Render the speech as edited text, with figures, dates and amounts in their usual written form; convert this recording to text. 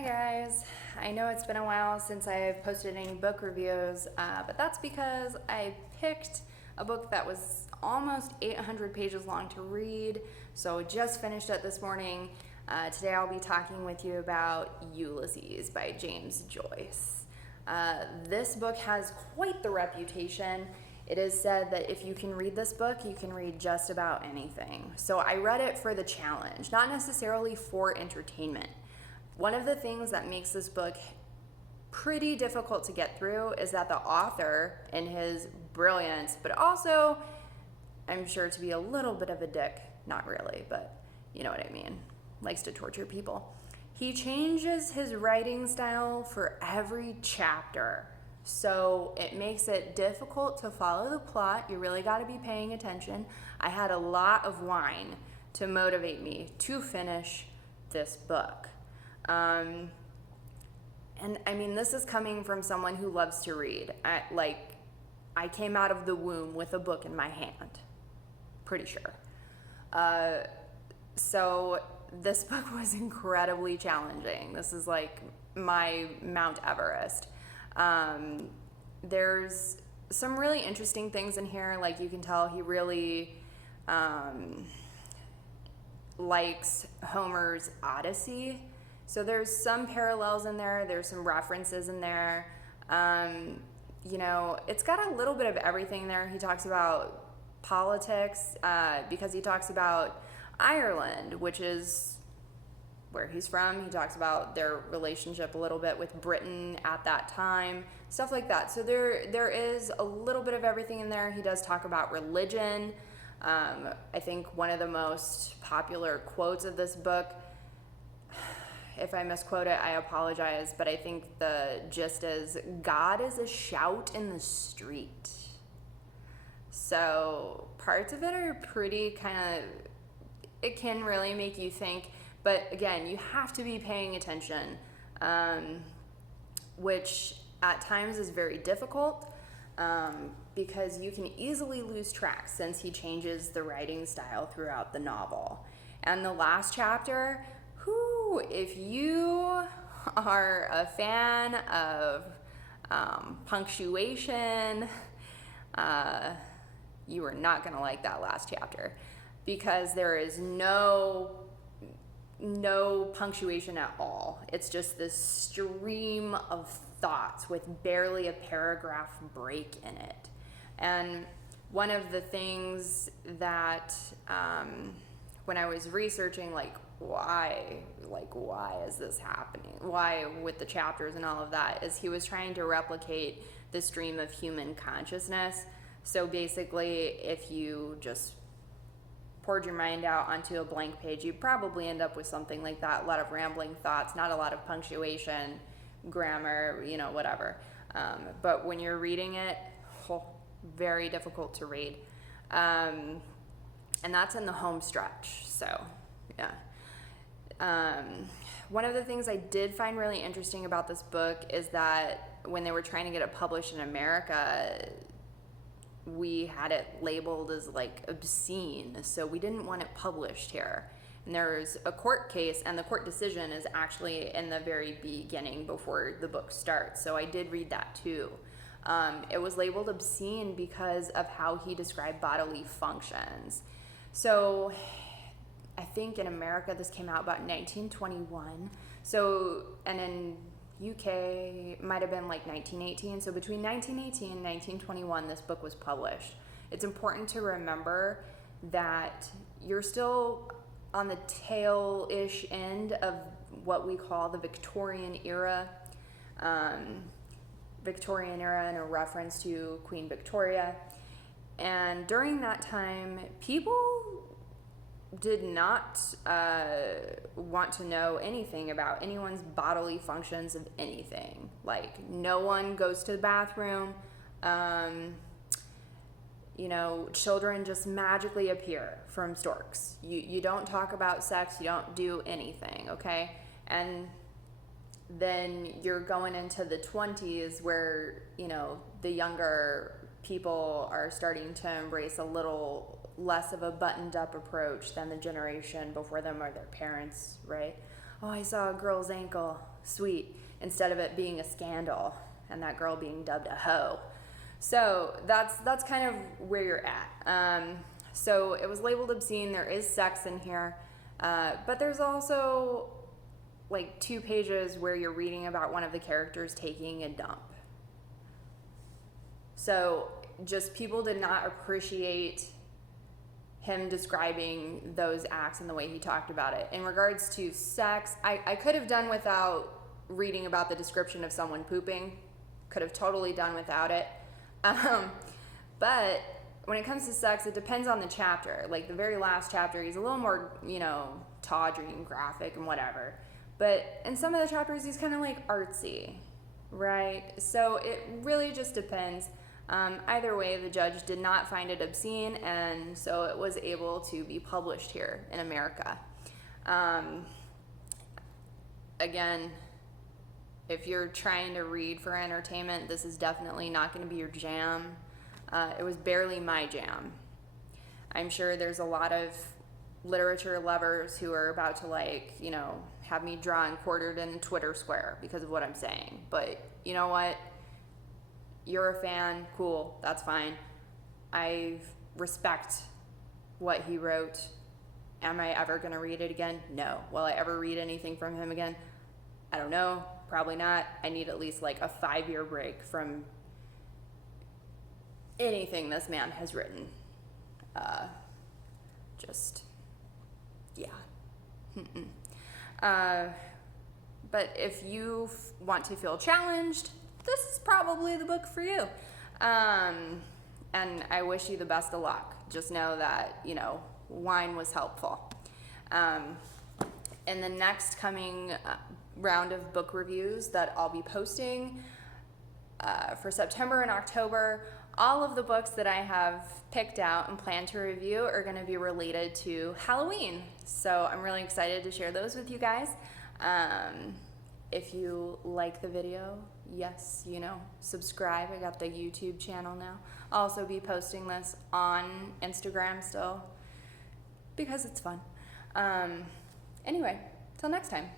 Hi guys, I know it's been a while since I've posted any book reviews, but that's because I picked a book that was almost 800 pages long to read, so just finished it this morning. Today I'll be talking with you about Ulysses by James Joyce. This book has quite the reputation. It is said that if you can read this book, you can read just about anything. So I read it for the challenge, not necessarily for entertainment. One of the things that makes this book pretty difficult to get through is that the author, in his brilliance, but also, I'm sure to be a little bit of a dick, not really, but you know what I mean, likes to torture people. He changes his writing style for every chapter. So it makes it difficult to follow the plot. You really got to be paying attention. I had a lot of wine to motivate me to finish this book. And I mean, this is coming from someone who loves to read. I came out of the womb with a book in my hand, pretty sure. So this book was incredibly challenging. This is like my Mount Everest. There's some really interesting things in here. Like, you can tell he really likes Homer's Odyssey. So there's some parallels in there. There's some references in there. It's got a little bit of everything there. He talks about politics because he talks about Ireland, which is where he's from. He talks about their relationship a little bit with Britain at that time, stuff like that. So there is a little bit of everything in there. He does talk about religion. I think one of the most popular quotes of this book, if I misquote it, I apologize, but I think the gist is, God is a shout in the street. So parts of it are pretty it can really make you think, but again, you have to be paying attention, which at times is very difficult, because you can easily lose track since he changes the writing style throughout the novel. And the last chapter, if you are a fan of punctuation, you are not going to like that last chapter, because there is no punctuation at all. It's just this stream of thoughts with barely a paragraph break in it. And one of the things that when I was researching, why is this happening? Why with the chapters and all of that, is he was trying to replicate the stream of human consciousness. So basically, if you just poured your mind out onto a blank page, you'd probably end up with something like that. A lot of rambling thoughts, not a lot of punctuation, grammar, whatever. But when you're reading it, very difficult to read. And that's in the home stretch. So, yeah. One of the things I did find really interesting about this book is that when they were trying to get it published in America, we had it labeled as obscene, so we didn't want it published here. And there's a court case, and the court decision is actually in the very beginning before the book starts, so I did read that too. It was labeled obscene because of how he described bodily functions. So I think in America this came out about 1921. So, and in UK it might have been 1918. So between 1918 and 1921 this book was published. It's important to remember that you're still on the tail-ish end of what we call the Victorian era. Victorian era in a reference to Queen Victoria. And during that time, people did not want to know anything about anyone's bodily functions of anything. No one goes to the bathroom. Children just magically appear from storks. You don't talk about sex. You don't do anything, okay? And then you're going into the 20s where, the younger people are starting to embrace a little less of a buttoned up approach than the generation before them or their parents, right? oh, I saw a girl's ankle, sweet, instead of it being a scandal and that girl being dubbed a hoe. So that's kind of where you're at. So it was labeled obscene. There is sex in here, but there's also like 2 pages where you're reading about one of the characters taking a dump. So just people did not appreciate him describing those acts and the way he talked about it. In regards to sex, I could have done without reading about the description of someone pooping. Could have totally done without it. But when it comes to sex, it depends on the chapter. Like the very last chapter, he's a little more, tawdry and graphic and whatever. But in some of the chapters, he's kind of like artsy, right? So it really just depends. Either way, the judge did not find it obscene, and so it was able to be published here in America. Again, if you're trying to read for entertainment, this is definitely not going to be your jam. It was barely my jam. I'm sure there's a lot of literature lovers who are about to have me draw and quartered in a Twitter square because of what I'm saying. But you know what? You're a fan, cool, that's fine. I respect what he wrote. Am I ever going to read it again? No. Will I ever read anything from him again? I don't know. Probably not. I need at least like a 5-year break from anything this man has written. But if you want to feel challenged, this is probably the book for you. And I wish you the best of luck. Just know that, wine was helpful. In the next coming round of book reviews that I'll be posting for September and October, all of the books that I have picked out and plan to review are going to be related to Halloween. So I'm really excited to share those with you guys. If you like the video, yes, subscribe. I got the YouTube channel now. I'll also be posting this on Instagram still because it's fun. Anyway, till next time.